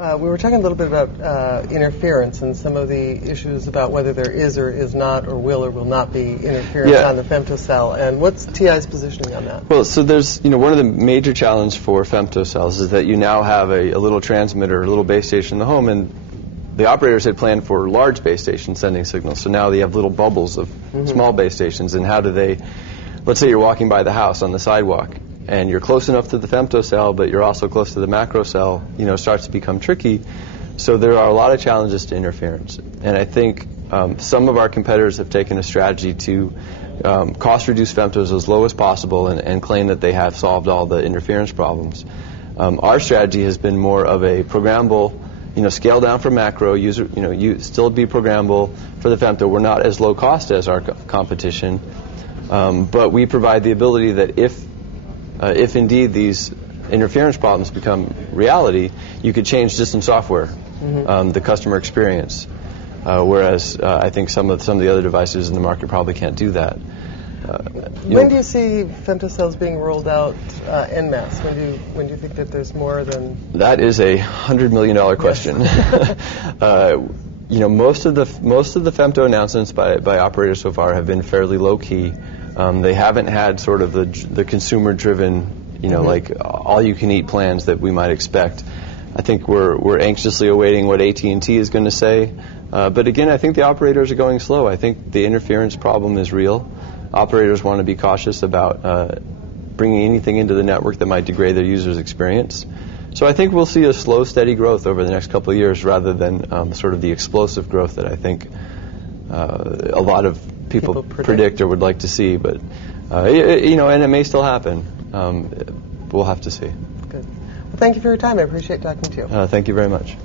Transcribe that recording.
We were talking a little bit about interference and some of the issues about whether there is or is not or will not be interference on the femtocell. And what's TI's positioning on that? Well, so there's, one of the major challenges for femtocells is that you now have a little transmitter, a little base station in the home, and the operators had planned for large base stations sending signals. So now they have little bubbles of small base stations. And how do they, let's say you're walking by the house on the sidewalk, and you're close enough to the femtocell, but you're also close to the macro cell, starts to become tricky. So there are a lot of challenges to interference. And I think some of our competitors have taken a strategy to cost-reduce femtos as low as possible and claim that they have solved all the interference problems. Our strategy has been more of a programmable, scale down for macro, still be programmable for the femto. We're not as low cost as our competition, but we provide the ability that if indeed these interference problems become reality, you could change just in software, the customer experience. Whereas I think some of the other devices in the market probably can't do that. When do you see femtocells being rolled out en masse? When do you think that there's more than? That is a $100 million question. Most of the femto announcements by operators so far have been fairly low key. They haven't had sort of the consumer-driven, like all-you-can-eat plans that we might expect. I think we're anxiously awaiting what AT&T is going to say. But again, I think the operators are going slow. I think the interference problem is real. Operators want to be cautious about bringing anything into the network that might degrade their users' experience. So I think we'll see a slow, steady growth over the next couple of years rather than sort of the explosive growth that I think a lot of people predict or would like to see. But, and it may still happen. We'll have to see. Good. Well, thank you for your time. I appreciate talking to you. Thank you very much.